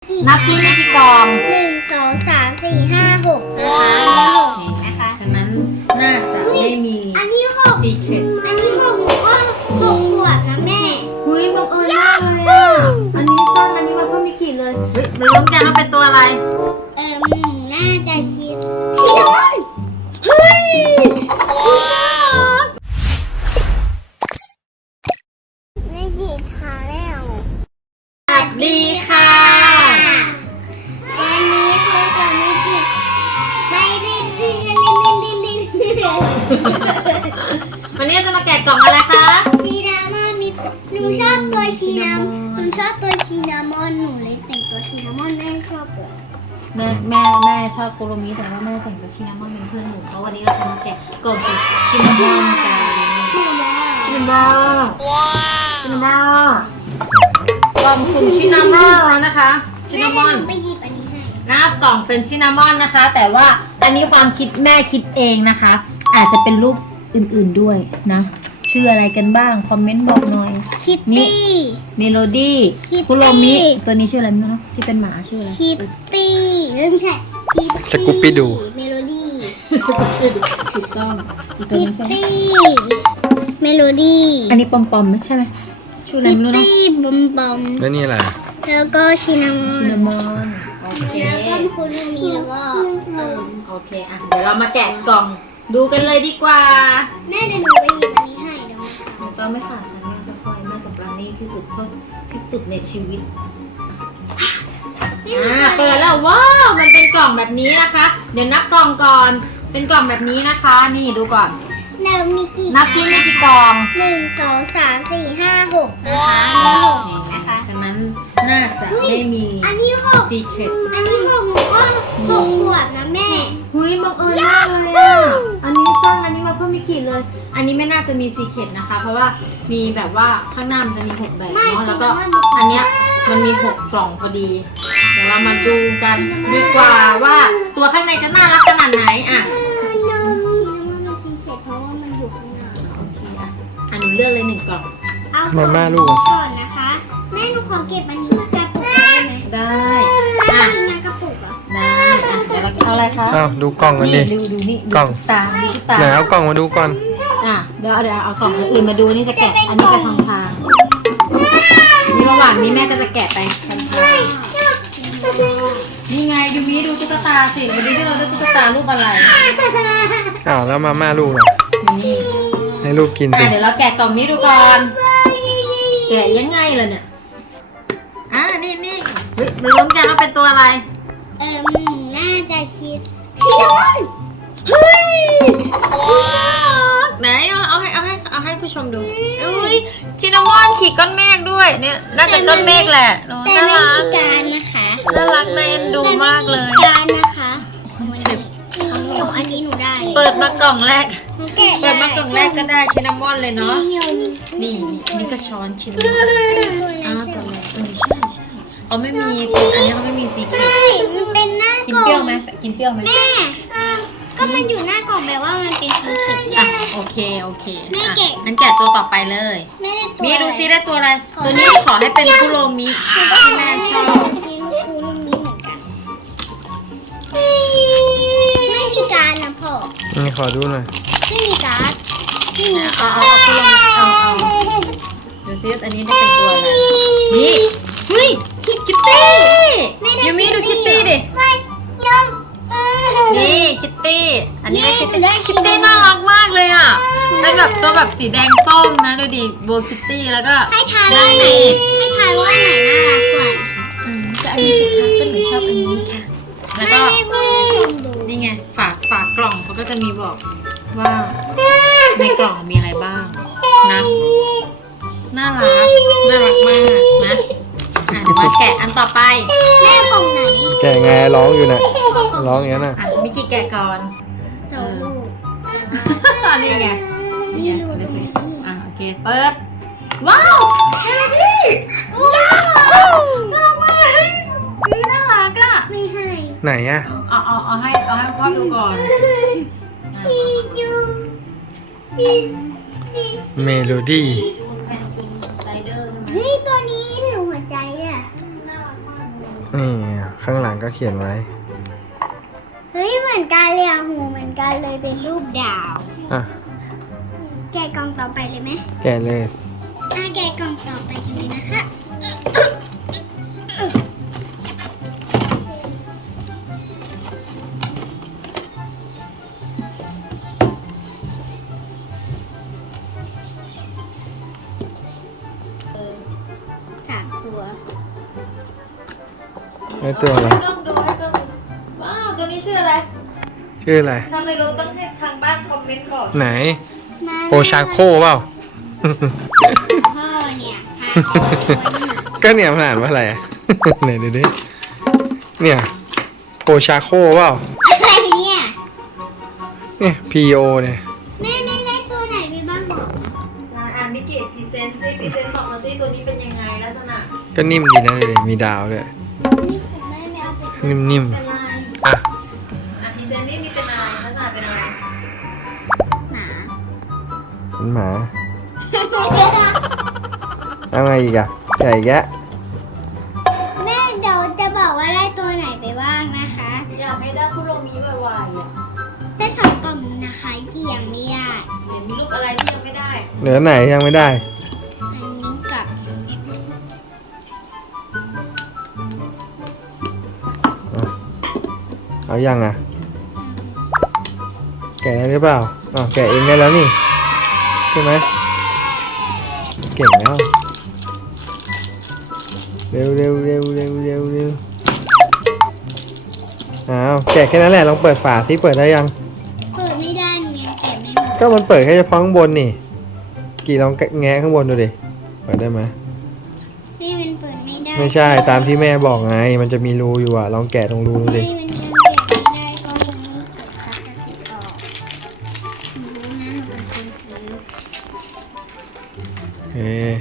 นับที่มีกี่กล่อง 1 2 3 4 5 6นะคะฉะนั้นน่าจะไม่มีอันนี้6 ซีเคร็ตอันนี้6หนูก็6 ขวบนะแม่หุ้ยบังเอิญมากเลยอ่ะอันนี้สั้นอันนี้มาเพิ่มไม่กี่เลยเฮ้ยมันลุ้นกันว่าเป็นตัวอะไรหนูน่าจะคิดชิโนมอนเฮ้ยไม่กี่ครั้งแล้วสวัสดีค่ะวันนี้คือจะไม่กินไม่ได้เรียนวันนี้จะมาแกะกล่องอะไรคะชีนามอนมีหนูชอบตัวชีนามหนูชอบตัวชีนามอนหนูเลยแต่งตัวชีนามอนแม่ชอบเลยแม่ชอบโคโรมิแต่ว่าแม่แต่งตัวชินามอนเป็นเพื่อนหนูเพราะวันนี้เราจะมาแกะกล่องสุดชินามอนกันชีนามอนชินามอนชินามอนกล่องสุ่มชินามอนนะคะชิแม่นามอนหนูไปหยิบอันนี้ให้หน้ากล่องเป็นชินามอนนะคะ แต่ว่าอันนี้ความคิดแม่คิดเองนะคะ อาจจะเป็นรูปอื่นๆด้วยนะชื่ออะไรกันบ้างคอมเมนต์บอกหน่อยคิตนี่ตี้เมโลดี้ Kitty คุโรมิตัวนี้ชื่ออะไรไม่รู้นะที่เป็นหมาชื่ออะไรคิตตี้ไม่ใช่คิตตี้สกูปปี้ดูเมโลดี้ถูกต้องอีกตัวคินี้ตใช่ไหมตี้เมโลดี้อันนี้ปอมๆไหมใช่ไหมชื่ออะไรคิตไม่รู้นะตี้บอมบอมแล้วนี่อะไรแล้วก็ชินามอชินนามอนโอเคแล้วก็คุโรมิแล้วก็โอเคอ่ะเดี๋ยวเรามาแกะกล่องดูกันเลยดีกว่าแม่เดี๋ยวหนูไปหยิบอันนี้ให้เดี๋ยวมาหนูต้องไม่ขาดค่ะแม่ค่อยๆแม่จะปราณีที่สุดเท่าที่สุดในชีวิตเปิดแล้วว้าวมันเป็นกล่องแบบนี้นะคะ เดี๋ยวนับกล่องก่อนเป็นกล่องแบบนี้นะคะ นี่ดูก่อนเดี๋ยวมีกี่นับที่มีกี่กล่อง 1 2 3 4 5 6นะคะมี6นะคะฉะนั้นน่าจะไม่มีอันนี้6 ซีเคร็ตอันนี้6หนูก็6 ขวบนะแม่หุ้ยบังเอิญมากเลยอ่ะอันนี้สั้นอันนี้มาเพิ่มไม่กี่เลย อันนี้ไม่น่าจะมีซีเคร็ตนะคะ เพราะว่ามีแบบว่าข้างหน้ามันจะมี6แบบเนาะแล้วก็อันเนี้ยมันมี6กล่องพอดีเดี๋ยวเรามาดูกันดีกว่าว่าตัวข้างในจะน่ารักขนาดไหนอ่ะชีนามอนมีสีเขียวเพราะว่ามันอยู่ข้างหน้าโอเคอ่ะหนูเลือกเลย1กล่องเอาก่อนมาม่าลูกอะก่อนนะคะ แม่หนูขอเก็บอันนี้มากระปุกได้ไหมได้อัอ่ะนนี้มากระปุกเหรอได้อ่ะเดี๋ยวเราเอาอะไรคะอ้าวดูกล่องกันนี่ดิดูนี่กล่องตาดูตาไหนเอากล่องมาดูก่อนอ่ะเดี๋ยวเอากล่องอื่นมาดูนี่จะแกะอันนี้ไปทางๆนี่ระหว่างนี้แม่ก็จะแกะไปทางๆนี่ไงยูมิดูตุ๊กตาสิวันนี้ที่เราได้ตุ๊กตารูปอะไรอ้าวแล้วมาม่าลูกล่ะนี่ให้ลูกกินสิเดี๋ยวเราแกะกล่องนี้ดูก่อน แกะยังไงล่ะเนี่ยนี่เฮ้ยมันลุ้นกันว่าเป็นตัวอะไรหนูน่าจะคิดชินามอนเฮ้ยไหนเอาให้ผู้ชมดูอุ้ยชินามอนขี่ก้อนเมฆด้วยเนี่ยน่าจะก้อนเมฆแหละโอ้แต่น่าไม่รัมีกการนะคะน่ารักน่าเอ็นดูมากเลยแต่ไม่มีการนะคะเจ็บอันนี้หนูได้เปิดมากล่องแรกหนูแกะเปิดมากล่องแรกก็ได้ชินามอนเลยเนาะนี่นี่ก็ช้อนชินามอนอ้าวตัวแรกใช่เขาไม่มีตัวอันนี้เขาไม่มีสีเขียวใช่มันเป็นหน้ากินกล่องเปรี้ยวไหมกินเปรี้ยวไหมแม่ก็มันอยู่หน้ากล่องแบบว่ามันเป็นสีเขียวอ่ะโอเคแม่อ่ะแกะงั้นแกะตัวต่อไปเลยไม่ได้ตัวมีดูซิได้ตัวอะไร ตัวนี้ขอให้เป็นคุโรมิที่แม่ชอบที่ลูกคูลูกนี้เหมือนกัน ไม่มีการนะพ่อนี่ขอดูหน่อยไม่มีการ์ดไม่มีเอาคุโรมิเอาดูซิอันนี้ได้เป็นตัวอะไรนี่เฮ้ยคิตตี้ยูมิดูคิตตี้ดิไม่นมนี่คิตตี้ อันนี้ได้คิตตี้คิตตี้น่ารักมากเลยอ่ะเป็นแบบตัวแบบสีแดงส้มนะดูดิโบคิตตี้แล้วก็ให้ทายว่าไหนให้ทายว่าไหนน่ารักกว่านะคะก็อันนี้สิคะก็หนูชอบอันนี้ค่ะ แล้วก็ให้ผู้ชมดูนี่ไงฝากกล่องเขาก็จะมีบอกว่าในกล่องมีอะไรบ้างนะน่ารักมากนะเดี๋ยวมาแกะอันต่อไปแม่กล่องไหนแกไงร้องอยู่น่ะร้องอย่างนั้นน่ะมิกกี้แกะก่อนสองลูกตอนนี้ไงมีลูกเดี๋ยวสิโอเคเปิดว้าวเฮลลี่ว้าวน่ารักมากเลยน่ารักอ่ะไม่ให้ไหนอะเอาให้พ่อดูก่อนพี่ยูเมโลดี้แผ่นกินไรเดอร์ใช่ไหมเฮ้ยตัวนี้ถือหัวใจอ่ะน่ารักมากเลยนี่ข้างหลังก็เขียนไว้เฮ้ยเหมือนกันเลยหูเหมือนกันเลยเป็นรูปดาวอ่ะแกะกล่องต่อไปเลยไหมแกะเลยแกะกล่องต่อไปกันเลยนะคะ 3 ตัวไอ้ตัวอะไรให้กล้องดูให้กล้องดูว้าวตัวนี้ชื่ออะไรชื่ออะไรถ้าไม่รู้ต้องให้ทางบ้านคอมเมนต์บอกไหนมาโอชาโคเปล่าพ่อเนี่ยค่ะก็เนี่ยมันอ่านว่าอะไรอะ ไหนดูดิ เนี่ยโอชาโคเปล่าอะไรเนี่ยเนี่ย P.O เนี่ยแม่ได้ตัวไหนไปบ้างบอกนะจะอ่านมิกิพรีเซนต์ซิพรีเซนต์บอกมาซิตัวนี้เป็นยังไงลักษณะก็นิ่มดีนะเลยมีดาวด้วยนี่ผมไม่เอาไปนิ่มเป็นอะไรๆ อ่ะอ่ะพรีเซนต์นี่เป็นอะไรลักษณะเป็นอะไรหมาเป็นหมาเอาไงอีกอะใหญ่แยะแม่เดี๋ยวจะบอกว่าได้ตัวไหนไปบ้างนะคะอยากให้ได้คุโรมิไวๆอ่ะได้2 กล่องนะคะที่ยังไม่ได้เดี๋ยวมีรูปอะไรที่ยังไม่ได้เหลือไหนยังไม่ได้อันนี้กับเอายังอะแกะได้หรือเปล่าอ๋อแกะเองได้แล้วนี่ ใช่ไหมเก่งแล้ว เร็วเร็วเร็วเร็วเร็วเร็วอ้าวแกะแค่นั้นแหละลองเปิดฝาที่เปิดได้ยังเปิดไม่ได้ไงแกะไม่หมดก็มันเปิดแค่เฉพาะข้างบนนี่ กี่ลองแงะข้างบนดูดิ เปิดได้ไหมไม่มันเปิดไม่ได้ไม่ใช่ตามที่แม่บอกไง มันจะมีรูอยู่อ่ะ ลองแกะตรงรูดูดิไม่มันยังแกะไม่ได้เพราะมันไม่เกิดพลาสติกออกหนูรู้นะหนูเป็นคนซื้อเอ๊ะ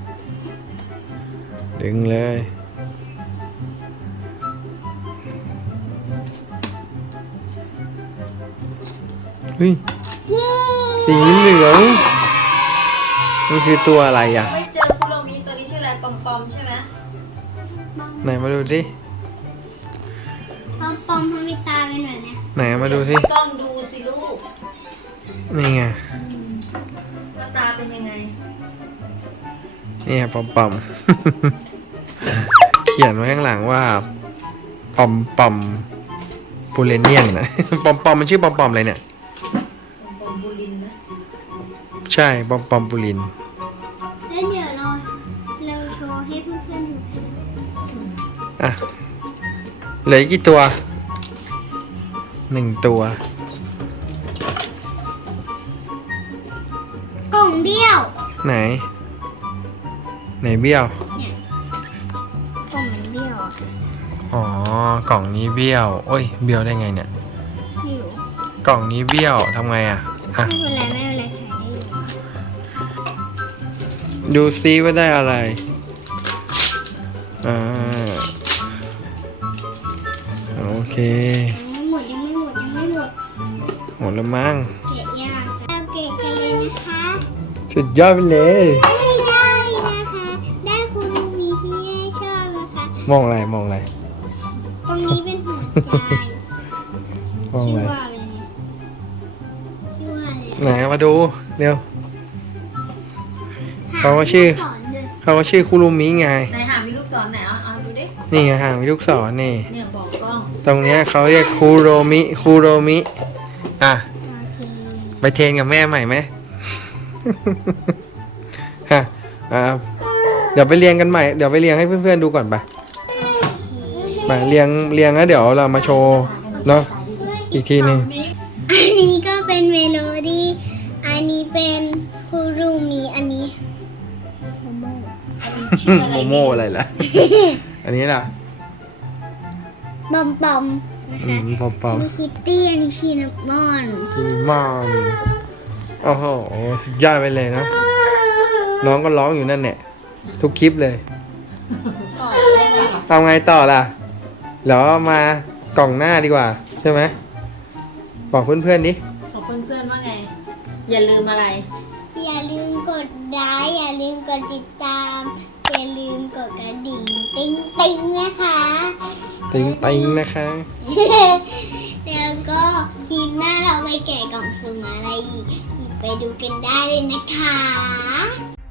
ดึงเลย เฮ้ยเย้สีเหลืองมันคือตัวอะไรอ่ะไม่เจอคุโรมิตัวนี้ชื่ออะไรปอมๆใช่ไหมไหนมาดูสิพอปอมพอมีตาเป็นแบบเนี้ยไหนมาดูสิกล้องดูสิลูกนี่ไงว่าตาเป็นยังไงนี่ปอมปอม เขียนไว้ข้างหลังว่าปอมปอมปูเรเนียนนะ ปอมปอมมันชื่อปอมปอมอะไรเนี่ยปอมบูลินนะใช่ปอมปอมปูลินแล้วเดี๋ยวเราโชว์ให้เพื่อนๆดูอ่ะเหลืออีกกี่ตัว1 ตัวกล่องเบี้ยวไหนเบี้ยวเนี่ยกล่องมันเบี้ยวอ่ะอ๋อกล่องนี้เบี้ยวโอ้ยเบี้ยวได้ไงเนี่ยไม่รู้กล่องนี้เบี้ยวทำไงอ่ะอ่ะไม่เป็นไรไม่เป็นไรถ่ายได้อยู่ดูซิว่าได้อะไรอ่าโอเคยังไม่หมดยังไม่หมดยังไม่หมดหมดแล้วมั้งเกะยากเราเกะกันเลยนะคะสุดยอดไปเลยไม่ได้นะคะ ได้คุณมีที่ให้ชอบนะคะมองอะไรมองอะไรตรงนี้เป็นหัวใจมองชื่อะอไรว่าอะไรเนี่ยชื่อว่าอะไรไหนมาดูเร็ว เขาก็ชื่อสอนเลยเขาก็ชื่อคุรุมิไงไหนหามีลูกศรไหนเอาดูดินี่ไงห่างมีลูกศรนี่เนี่ยบอกกล้องตรงเนี้ยเขาเรียกคุโรมิอ่ะโอเคไปเทรนกับแม่ใหม่ไหม ฮะเดี๋ยวไปเรียงกันใหม่ เดี๋ยวไปเรียงให้เพื่อนๆดูก่อนไปมาเรียงแล้วเดี๋ยวเรามาโชว์เนาะอีกทีหนึ่งอันนี้ก็เป็นเมโลดี้อันนี้เป็นคูรูมีอันนี้โมโมชื่ออะไรโมโมอะไรล่ะ อันนี้ล่ะบอมบอมนะอืคะมปอมปอมมีคิตตี้อันนี้ชินามอนกินมอนโอ้โหสุดยอดไปเลยนะ น้องก็ร้องอยู่นั่นแหละทุกคลิปเลยก่อนได้ไหมเอาไงต่อล่ะเดี๋ยวมากล่องหน้าดีกว่า ใช่ไหมบอกเพื่อนๆดิบอกเพื่อนๆว่าไง อย่าลืมอะไรอย่าลืมกดไลค์อย่าลืมกดติดตาม กอย่าลืมกดกระดิ่งติ๊งติ๊งนะคะติ๊งติ๊งนะคะแล้วก็คลิปหน้าเราไปแกะกล่องสุ่มอะไรอีกไปดูกันได้เลยนะคะ